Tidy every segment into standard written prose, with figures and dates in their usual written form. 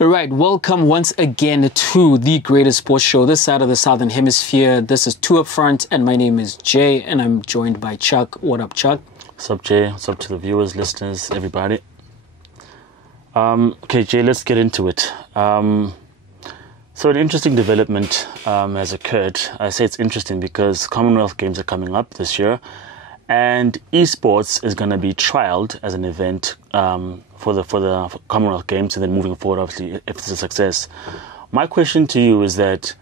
All right, welcome once again to the greatest sports show this side of the Southern Hemisphere. This is Two Up Front, and my name is Jay, and I'm joined by Chuck. What up, Chuck? What's up, Jay? What's up to the viewers, listeners, everybody? Okay, Jay, let's get into it. So an interesting development has occurred. I say it's interesting because Commonwealth Games are coming up this year, and eSports is going to be trialed as an event for the Commonwealth Games, and then moving forward, obviously, if it's a success. My question to you is that,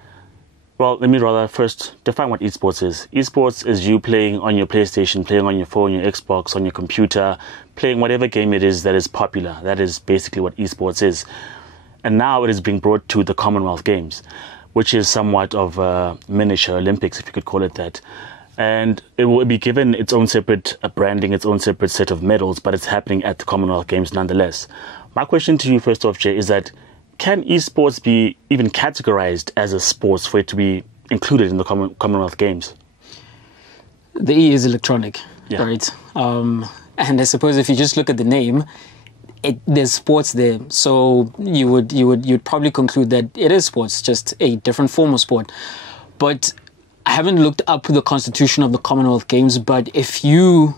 well, let me rather first define what eSports is. eSports is you playing on your PlayStation, playing on your phone, your Xbox, on your computer, playing whatever game it is that is popular. That is basically what eSports is. And now it is being brought to the Commonwealth Games, which is somewhat of a miniature Olympics, if you could call it that. And it will be given its own separate branding, its own separate set of medals, but it's happening at the Commonwealth Games nonetheless. My question to you, first off, Jay, is that can esports be even categorized as a sport for it to be included in the Commonwealth Games? The E is electronic, right? And I suppose if you just look at the name, there's sports there, so you'd probably conclude that it is sports, just a different form of sport. But I haven't looked up the constitution of the Commonwealth Games, but if you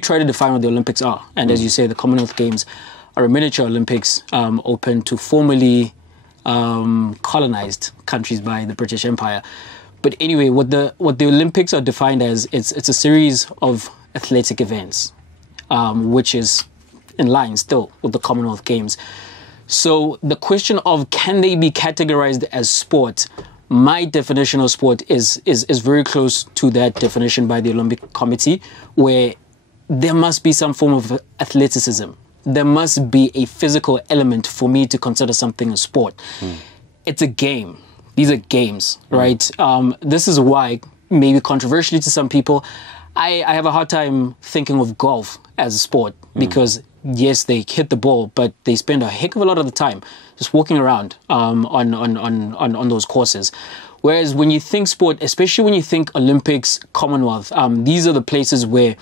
try to define what the Olympics are, and as you say, the Commonwealth Games are a miniature Olympics open to formerly colonized countries by the British Empire. But anyway, what the Olympics are defined as, it's a series of athletic events, which is in line still with the Commonwealth Games. So the question of can they be categorized as sport? My definition of sport is very close to that definition by the Olympic Committee, where there must be some form of athleticism. There must be a physical element for me to consider something a sport. It's a game. These are games, right? This is why, maybe controversially to some people, I have a hard time thinking of golf as a sport because, yes, they hit the ball, but they spend a heck of a lot of the time just walking around on those courses. Whereas when you think sport, especially when you think Olympics, Commonwealth, these are the places where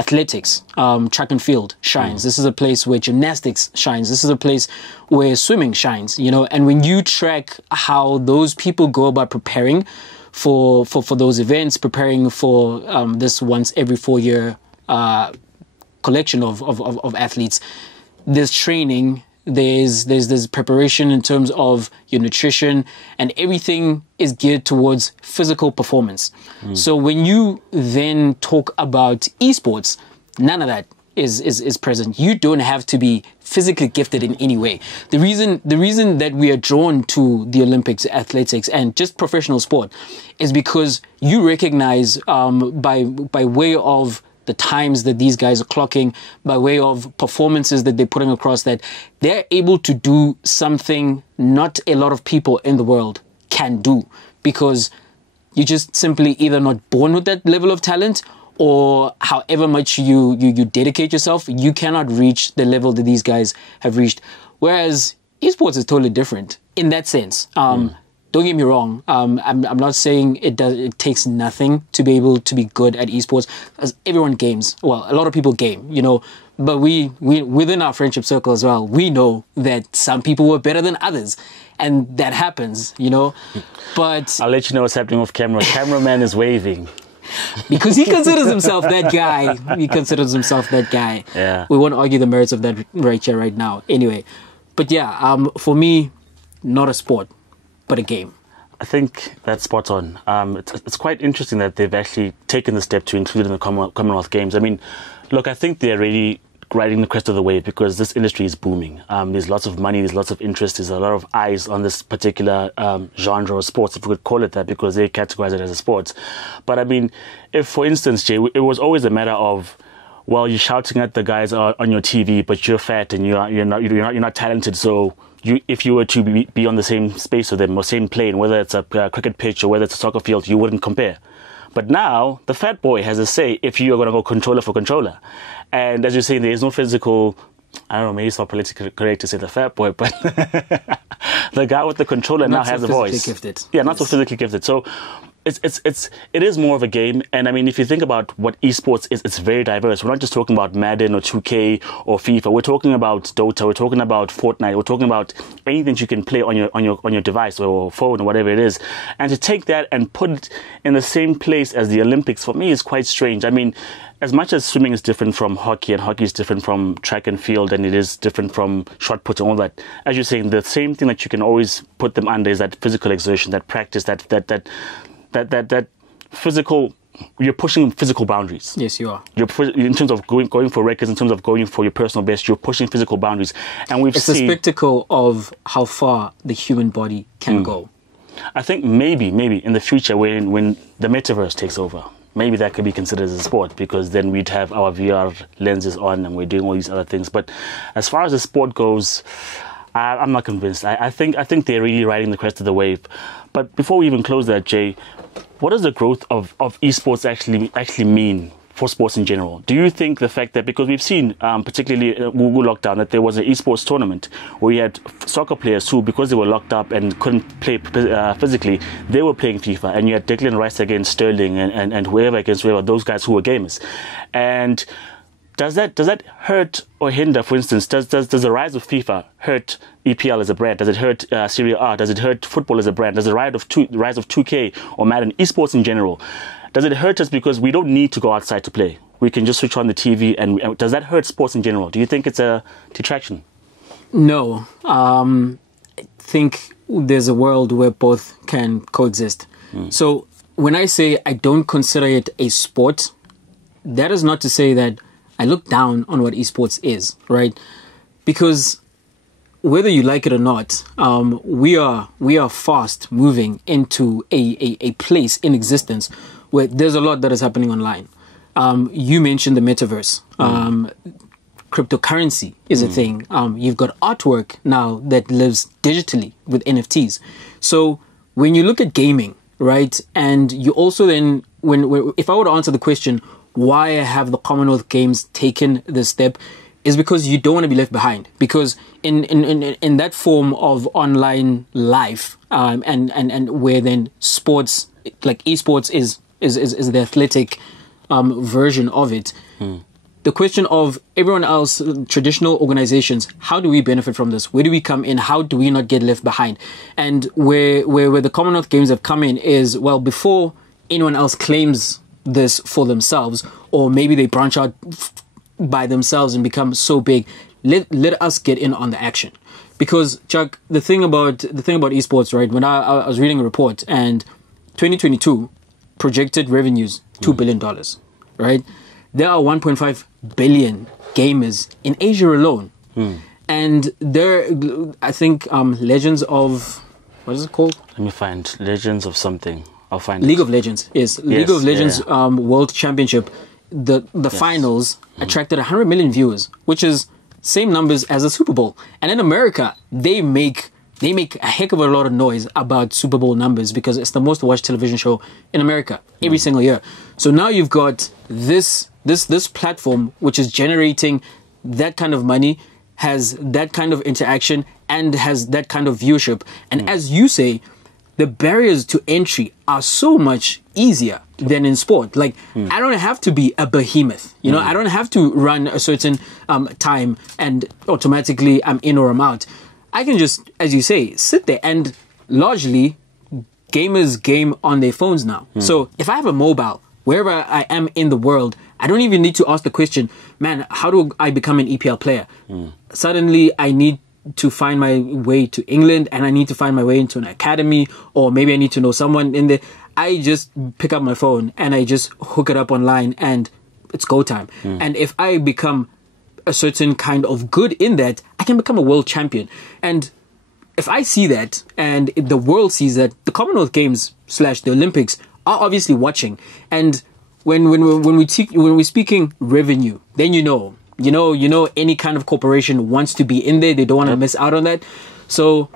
athletics, track and field shines. This is a place where gymnastics shines. This is a place where swimming shines, and when you track how those people go about preparing for those events, preparing for this once every 4-year collection of athletes, there's training, there's preparation in terms of your nutrition, and everything is geared towards physical performance. So when you then talk about esports, none of that is present. You don't have to be physically gifted in any way. The reason that we are drawn to the Olympics, athletics, and just professional sport is because you recognize by way of the times that these guys are clocking, by way of performances that they're putting across, that they're able to do something not a lot of people in the world can do, because you just simply either not born with that level of talent, or however much you dedicate yourself, you cannot reach the level that these guys have reached. Whereas esports is totally different in that sense. Don't get me wrong. I'm not saying it takes nothing to be able to be good at esports, as everyone games. Well, a lot of people game, but we within our friendship circle as well, we know that some people were better than others, and that happens, But I'll let you know what's happening off camera. Cameraman is waving. Because he considers himself that guy. Yeah. We won't argue the merits of that right here, right now. Anyway, but yeah, for me, not a sport, but a game. I think that's spot on. It's quite interesting that they've actually taken the step to include it in the Commonwealth Games. I mean, look, I think they're really riding the crest of the wave because this industry is booming. There's lots of money, there's lots of interest, there's a lot of eyes on this particular genre of sports, if we could call it that, because they categorize it as a sport. But I mean, if, for instance, Jay, it was always a matter of, well, you're shouting at the guys on your TV, but you're fat and you're not talented, so if you were to be on the same space with them or same plane, whether it's a cricket pitch or whether it's a soccer field, you wouldn't compare. But now the fat boy has a say if you are going to go controller for controller. And as you say, there is no physical, I don't know, maybe it's not politically correct to say the fat boy, but the guy with the controller now has a voice. Gifted. Yeah, not so physically gifted. So it is more of a game. And I mean, if you think about what esports is, it's very diverse. We're not just talking about Madden or 2K or FIFA. We're talking about Dota. We're talking about Fortnite. We're talking about anything you can play on your device or phone or whatever it is. And to take that and put it in the same place as the Olympics, for me, is quite strange. I mean, as much as swimming is different from hockey and hockey is different from track and field and it is different from shot put and all that, as you're saying, the same thing that you can always put them under is that physical exertion, that practice, that physical. You're pushing physical boundaries. Yes, you are. You're in terms of going for records, in terms of going for your personal best. You're pushing physical boundaries, and it's a spectacle of how far the human body can go. I think maybe in the future when the metaverse takes over, maybe that could be considered as a sport, because then we'd have our VR lenses on and we're doing all these other things. But as far as the sport goes, I'm not convinced. I think they're really riding the crest of the wave. But before we even close that, Jay, what does the growth of esports actually mean for sports in general? Do you think the fact that, because we've seen, particularly Google lockdown, that there was an esports tournament where you had soccer players who, because they were locked up and couldn't play physically, they were playing FIFA, and you had Declan Rice against Sterling and whoever against whoever, those guys who were gamers. And does that hurt or hinder? For instance, does the rise of FIFA hurt EPL as a brand? Does it hurt Serie A? Does it hurt football as a brand? Does the rise of 2K or Madden, esports in general, does it hurt us because we don't need to go outside to play? We can just switch on the TV, and does that hurt sports in general? Do you think it's a detraction? No. I think there's a world where both can coexist. So when I say I don't consider it a sport, that is not to say that I look down on what esports is, right? Because whether you like it or not, we are fast moving into a place in existence where there's a lot that is happening online. You mentioned the metaverse. Cryptocurrency is a thing. You've got artwork now that lives digitally with NFTs. So when you look at gaming, right, and you also then, if I were to answer the question, why have the Commonwealth Games taken this step, is because you don't want to be left behind. Because in that form of online life, and where then sports, like esports is the athletic version of it. The question of everyone else, traditional organizations, how do we benefit from this? Where do we come in? How do we not get left behind? And where the Commonwealth Games have come in is, well, before anyone else claims this for themselves, or maybe they branch out by themselves and become so big, let us get in on the action. Because, Chuck, the thing about esports, right, when I was reading a report, and 2022 projected revenues $2 billion, right? There are 1.5 billion gamers in Asia alone. And there, I think, Legends of, what is it called? Let me find Legends of something. I'll find League of Legends. Yes, League of Legends World Championship. The finals attracted 100 million viewers, which is same numbers as a Super Bowl. And in America, they make a heck of a lot of noise about Super Bowl numbers because it's the most watched television show in America every single year. So now you've got this platform which is generating that kind of money, has that kind of interaction, and has that kind of viewership. And as you say, the barriers to entry are so much easier than in sport. Like, I don't have to be a behemoth. You know, I don't have to run a certain time and automatically I'm in or I'm out. I can just, as you say, sit there, and largely gamers game on their phones now. So if I have a mobile, wherever I am in the world, I don't even need to ask the question, man, how do I become an EPL player? Suddenly I need to find my way to England, and I need to find my way into an academy, or maybe I need to know someone in there. I just pick up my phone and I just hook it up online and it's go time. And if I become a certain kind of good in that, I can become a world champion. And if I see that and if the world sees that, the Commonwealth Games / the Olympics are obviously watching. And when we're speaking revenue, then you know any kind of corporation wants to be in there. They don't want to miss out on that. So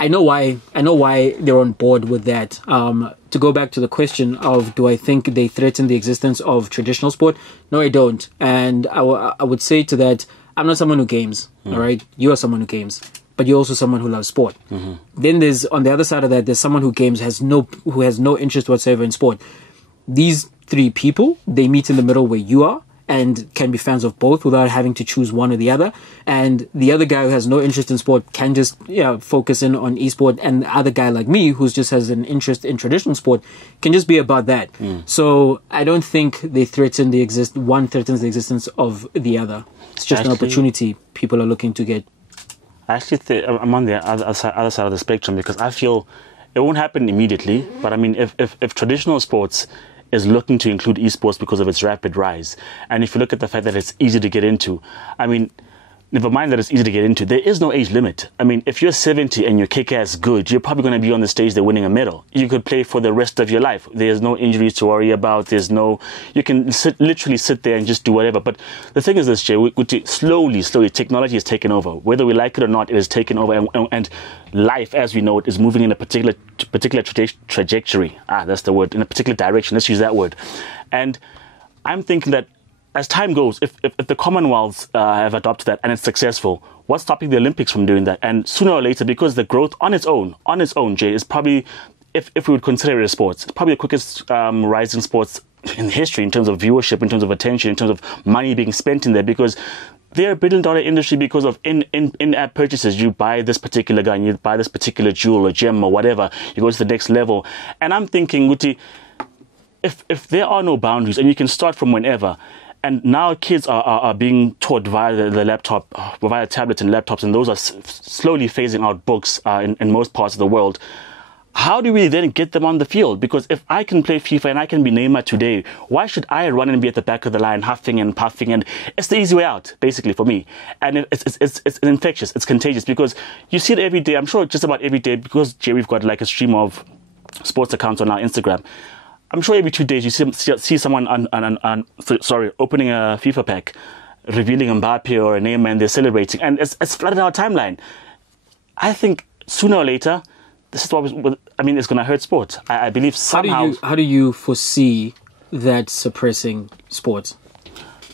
I know why they're on board with that. To go back to the question of, do I think they threaten the existence of traditional sport? No, I don't. And I would say to that, I'm not someone who games. All right, you are someone who games. but you're also someone who loves sport. Then there's, on the other side of that, there's someone who has no interest whatsoever in sport. These three people, they meet in the middle where you are, and can be fans of both without having to choose one or the other. And the other guy who has no interest in sport can just focus in on esport, and the other guy like me who just has an interest in traditional sport can just be about that. So I don't think they threaten one threatens the existence of the other. It's just an opportunity people are looking to get. I actually think I'm on the other side of the spectrum, because I feel it won't happen immediately. But I mean, if traditional sports is looking to include esports because of its rapid rise, and if you look at the fact that it's easy to get into, I mean, never mind that it's easy to get into, there is no age limit. I mean, if you're 70 and you're kick-ass good, you're probably going to be on the stage there winning a medal. You could play for the rest of your life. There's no injuries to worry about. You can literally sit there and just do whatever. But the thing is this, Jay, slowly, technology is taken over. Whether we like it or not, it is taken over. And life, as we know it, is moving in a particular trajectory. That's the word. In a particular direction. Let's use that word. And I'm thinking that as time goes, if the Commonwealths have adopted that and it's successful, what's stopping the Olympics from doing that? And sooner or later, because the growth on its own, Jay, is probably, if we would consider it a sports, it's probably the quickest rising sports in history in terms of viewership, in terms of attention, in terms of money being spent in there, because they're a billion-dollar industry because of in-app purchases. You buy this particular gun, you buy this particular jewel or gem or whatever, you go to the next level. And I'm thinking, Guti, if there are no boundaries and you can start from whenever, and now kids are being taught via the laptop, via tablets and laptops, and those are slowly phasing out books in most parts of the world. How do we then get them on the field? Because if I can play FIFA and I can be Neymar today, why should I run and be at the back of the line huffing and puffing? And it's the easy way out, basically, for me. And it's infectious, it's contagious, because you see it every day. I'm sure just about every day, because, Jay, we've got like a stream of sports accounts on our Instagram. I'm sure every 2 days you see someone opening a FIFA pack, revealing Mbappe or a Neymar, and they're celebrating, and it's flooded our timeline. I think sooner or later, this is what it's going to hurt sport. I believe somehow. How do you foresee that suppressing sports?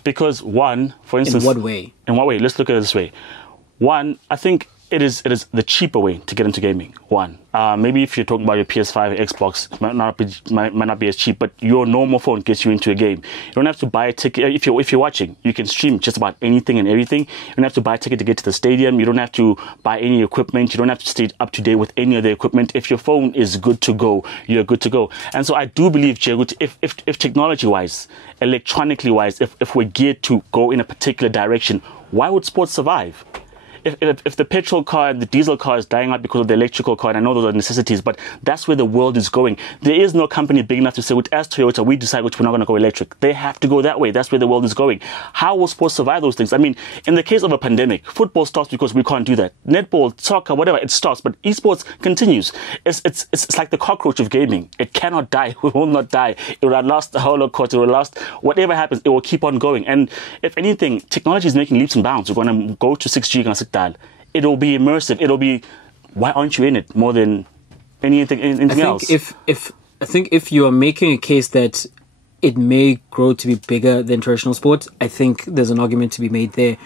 Because one, for instance, in what way? Let's look at it this way. One, I think it is the cheaper way to get into gaming. One, maybe if you're talking about your PS5 or Xbox, it might not be as cheap, but your normal phone gets you into a game. You don't have to buy a ticket. If you're watching, you can stream just about anything and everything. You don't have to buy a ticket to get to the stadium. You don't have to buy any equipment. You don't have to stay up to date with any of the equipment. If your phone is good to go, you're good to go. And so I do believe, Jay, if technology-wise, electronically-wise, if we're geared to go in a particular direction, why would sports survive? If the petrol car and the diesel car is dying out because of the electrical car, and I know those are necessities, but that's where the world is going. There is no company big enough to say, as Toyota, we decide which we're not going to go electric. They have to go that way. That's where the world is going. How will sports survive those things? I mean, in the case of a pandemic, football stops because we can't do that. Netball, soccer, whatever, it stops, but esports continues. It's like the cockroach of gaming. It cannot die. It will not die. It will outlast the Holocaust. It will last whatever happens. It will keep on going. And if anything, technology is making leaps and bounds. We're going to go to 6G and it'll be immersive. It'll be, why aren't you in it more than anything else? I think if you are making a case that it may grow to be bigger than traditional sports, I think there's an argument to be made there.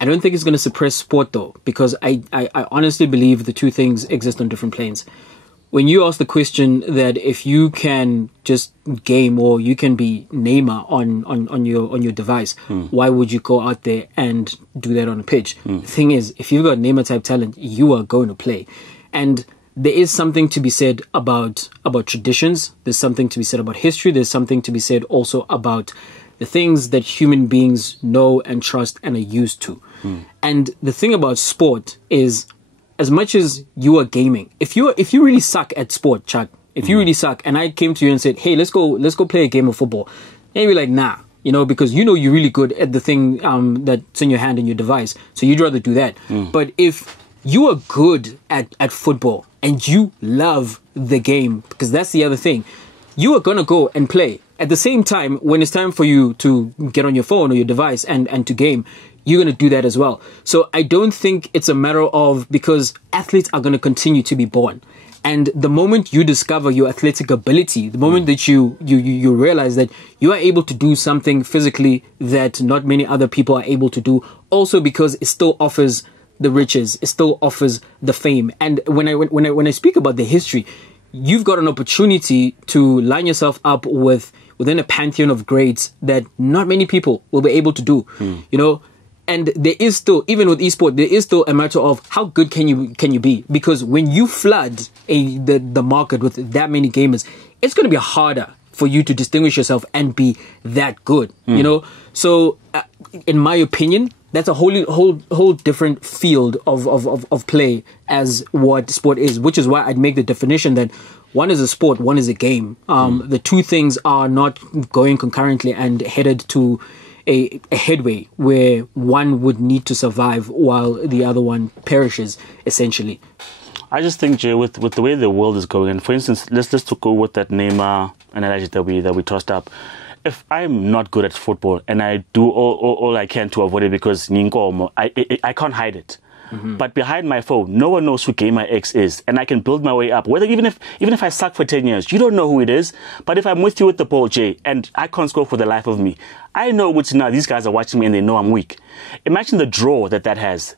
I don't think it's going to suppress sport though, because I honestly believe the two things exist on different planes. When you ask the question that if you can just game or you can be Neymar on your device, why would you go out there and do that on a pitch? The thing is, if you've got Neymar type talent, you are going to play. And there is something to be said about traditions. There's something to be said about history. There's something to be said also about the things that human beings know and trust and are used to. And the thing about sport is, as much as you are gaming, if you really suck at sport, Chuck, if you really suck, and I came to you and said, hey, let's go play a game of football, and you're like, nah, because you're really good at the thing that's in your hand and your device, so you'd rather do that. But if you are good at football and you love the game, because that's the other thing, you are gonna go and play. At the same time, when it's time for you to get on your phone or your device and to game, you're going to do that as well. So I don't think it's a matter of, because athletes are going to continue to be born. And the moment you discover your athletic ability, the moment that you realize that you are able to do something physically that not many other people are able to do, also because it still offers the riches. It still offers the fame. And when I speak about the history, you've got an opportunity to line yourself up within a pantheon of greats that not many people will be able to do. You know, and there is still, even with eSport, there is still a matter of how good can you be? Because when you flood the market with that many gamers, it's going to be harder for you to distinguish yourself and be that good. You know, so in my opinion, that's a whole different field of play as what sport is, which is why I'd make the definition that one is a sport, one is a game. The two things are not going concurrently and headed to a headway where one would need to survive while the other one perishes, essentially. I just think, Jay, with the way the world is going, and for instance, let's just go with that Neymar analogy that we tossed up. If I'm not good at football and I do all I can to avoid it because I can't hide it. But behind my phone, no one knows who Gamer X is, and I can build my way up. Even if I suck for 10 years, you don't know who it is. But if I'm with you with the ball, Jay, and I can't score for the life of me, I know which now these guys are watching me and they know I'm weak. Imagine the draw that has.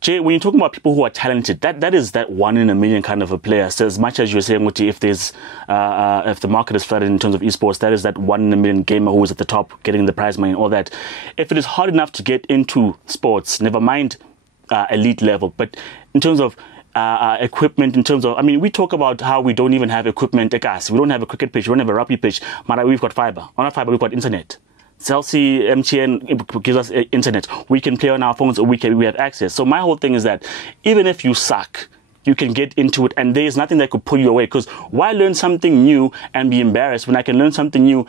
Jay, when you're talking about people who are talented, that is that 1 in a million kind of a player. So as much as you're saying, if the market is flooded in terms of esports, that is that 1 in a million gamer who is at the top getting the prize money and all that. If it is hard enough to get into sports, never mind elite level, but in terms of equipment, in terms of, I mean, we talk about how we don't even have equipment at gas. We don't have a cricket pitch, we don't have a rugby pitch, but we've got fiber. On our fiber, we've got internet. Celsi, MTN gives us internet. We can play on our phones, or we have access. So my whole thing is that even if you suck, you can get into it, and there's nothing that could pull you away. Because why learn something new and be embarrassed when I can learn something new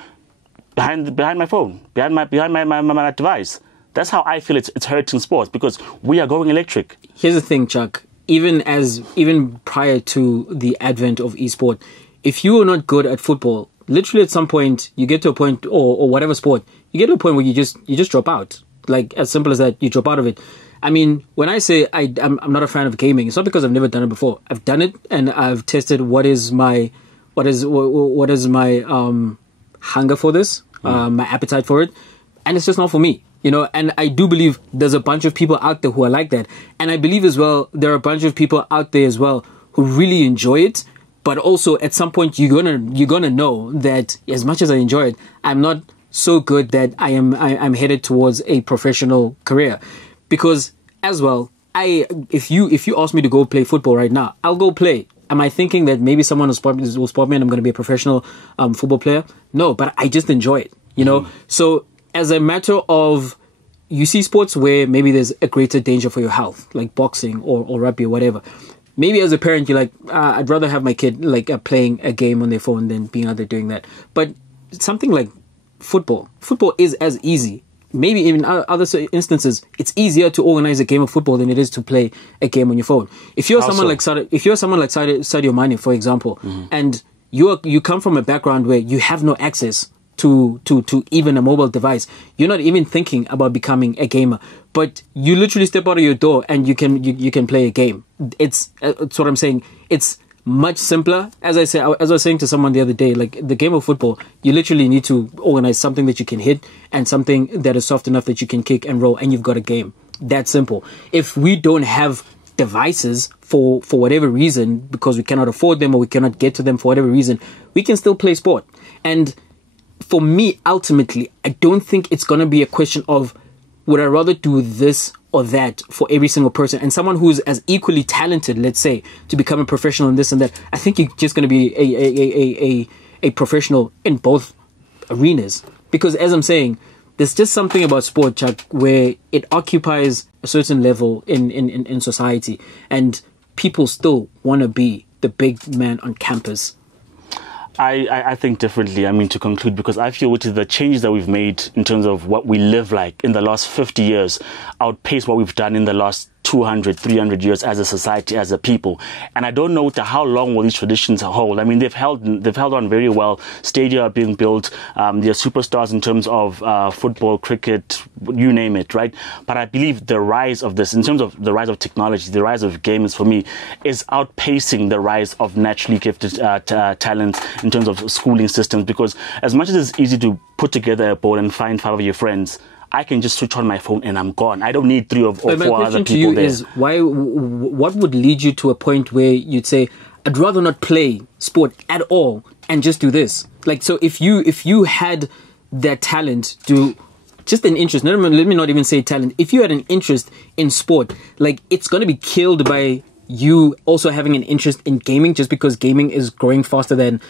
behind my phone, behind my device? That's how I feel it's hurting sports, because we are going electric. Here's the thing, Chuck. Even prior to the advent of esport, if you are not good at football, literally at some point you get to a point, or whatever sport, you get to a point where you just drop out. Like, as simple as that, you drop out of it. I mean, when I say I'm not a fan of gaming, it's not because I've never done it before. I've done it and I've tested what is my hunger for this, my appetite for it, and it's just not for me. You know, and I do believe there's a bunch of people out there who are like that. And I believe as well, there are a bunch of people out there as well who really enjoy it. But also at some point you're gonna know that as much as I enjoy it, I'm not so good that I'm headed towards a professional career. Because as well, if you ask me to go play football right now, I'll go play. Am I thinking that maybe someone will spot me and I'm going to be a professional football player? No, but I just enjoy it. You know, so as a matter of, you see sports where maybe there's a greater danger for your health, like boxing or rugby or whatever. Maybe as a parent, you're like, I'd rather have my kid playing a game on their phone than being out there doing that. But something like football is as easy. Maybe even other instances, it's easier to organize a game of football than it is to play a game on your phone. If you're someone like Sadio Mane, for example, and you come from a background where you have no access to even a mobile device, you're not even thinking about becoming a gamer, but you literally step out of your door and you can play a game. It's what I'm saying. It's much simpler. As I was saying to someone the other day, like the game of football, you literally need to organize something that you can hit and something that is soft enough that you can kick and roll, and you've got a game. That simple. If we don't have devices for whatever reason, because we cannot afford them or we cannot get to them for whatever reason, we can still play sport. And for me, ultimately, I don't think it's going to be a question of would I rather do this or that for every single person. And someone who's as equally talented, let's say, to become a professional in this and that, I think you're just going to be a professional in both arenas. Because as I'm saying, there's just something about sport, Chuck, where it occupies a certain level in society, and people still want to be the big man on campus. I think differently. I mean, to conclude, because I feel with the changes that we've made in terms of what we live like in the last 50 years outpace what we've done in the last 200, 300 years as a society, as a people. And I don't know how long will these traditions hold. I mean, they've held on very well. Stadia are being built. They're superstars in terms of football, cricket, you name it, right? But I believe the rise of this, in terms of the rise of technology, the rise of gamers for me, is outpacing the rise of naturally gifted talent in terms of schooling systems. Because as much as it's easy to put together a board and find 5 of your friends, I can just switch on my phone and I'm gone. I don't need three or four other people there. My question to you is, what would lead you to a point where you'd say, I'd rather not play sport at all and just do this? Like, so if you had that talent to, just an interest, let me not even say talent, if you had an interest in sport, like, it's going to be killed by you also having an interest in gaming just because gaming is growing faster than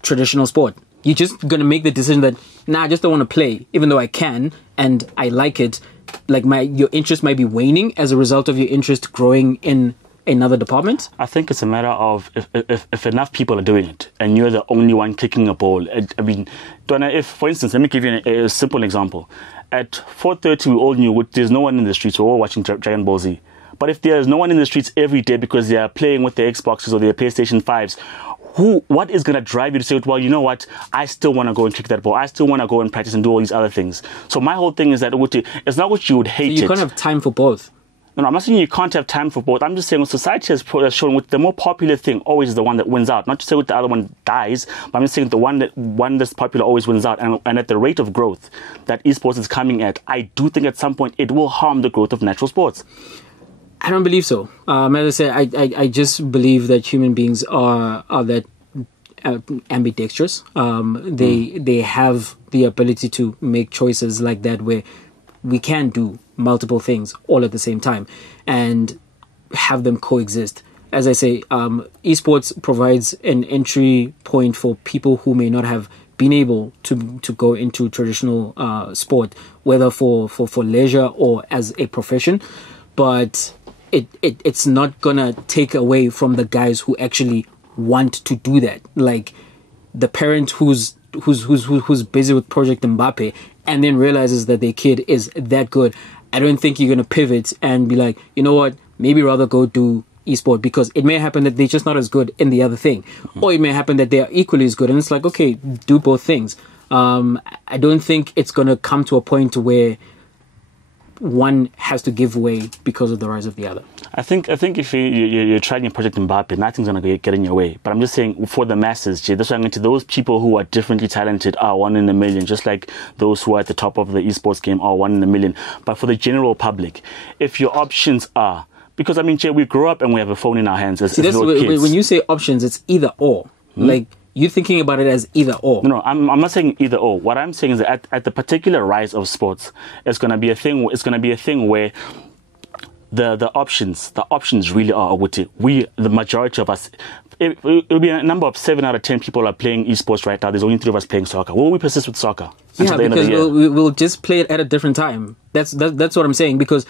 traditional sport. You're just going to make the decision that, nah, I just don't want to play, even though I can and I like it. Like, your interest might be waning as a result of your interest growing in another department? I think it's a matter of if enough people are doing it and you're the only one kicking a ball. I mean, Donna, if, for instance, let me give you a simple example. At 4:30, we all knew there's no one in the streets. We're all watching Dragon Ball Z. But if there's no one in the streets every day because they are playing with their Xboxes or their PlayStation 5s, what is going to drive you to say, well, you know what, I still want to go and kick that ball. I still want to go and practice and do all these other things. So my whole thing is that it's not what you would hate. So you can't have time for both. No, I'm not saying you can't have time for both. I'm just saying what society has shown with the more popular thing always is the one that wins out. Not to say with the other one dies, but I'm just saying the one that's popular always wins out. And at the rate of growth that esports is coming at, I do think at some point it will harm the growth of natural sports. I don't believe so. As I said, I just believe that human beings are that ambidextrous. They have the ability to make choices like that where we can do multiple things all at the same time and have them coexist. As I say, esports provides an entry point for people who may not have been able to go into traditional sport, whether for leisure or as a profession. But it's not gonna take away from the guys who actually want to do that. Like the parent who's busy with Project Mbappe and then realizes that their kid is that good. I don't think you're gonna pivot and be like, you know what, maybe rather go do esport, because it may happen that they're just not as good in the other thing, or it may happen that they are equally as good, and it's like, okay, do both things. I don't think it's gonna come to a point where one has to give way because of the rise of the other. I think if you're trying your Project Mbappe, nothing's going to get in your way. But I'm just saying, for the masses, that's why I'm into those people who are differently talented are one in a million, just like those who are at the top of the esports game are one in a million. But for the general public, if your options are, because I mean, we grow up and we have a phone in our hands as little kids. When you say options, it's either or. Like, you're thinking about it as either or. No, I'm not saying either or. What I'm saying is that at the particular rise of sports, it's going to be a thing. It's going to be a thing where the options really are the majority of us. It'll be a number of 7 out of 10 people are playing esports right now. There's only 3 of us playing soccer. Will we persist with soccer? Yeah, because we'll just play it at a different time. That's what I'm saying. Because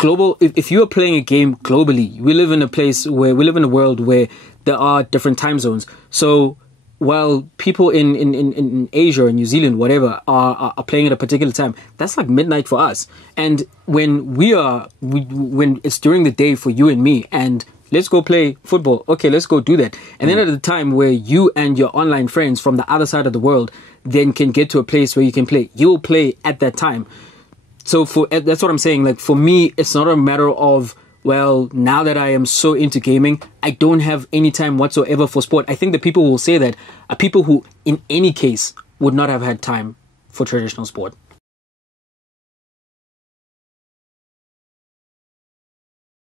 if you are playing a game globally, we live in a world where there are different time zones. So while people in Asia or New Zealand, whatever, are playing at a particular time, that's like midnight for us. And when when it's during the day for you and me, and let's go play football, okay, let's go do that. And then at the time where you and your online friends from the other side of the world then can get to a place where you can play, you'll play at that time. So that's what I'm saying. Like, for me, it's not a matter of, well, now that I am so into gaming, I don't have any time whatsoever for sport. I think the people who will say that are people who, in any case, would not have had time for traditional sport.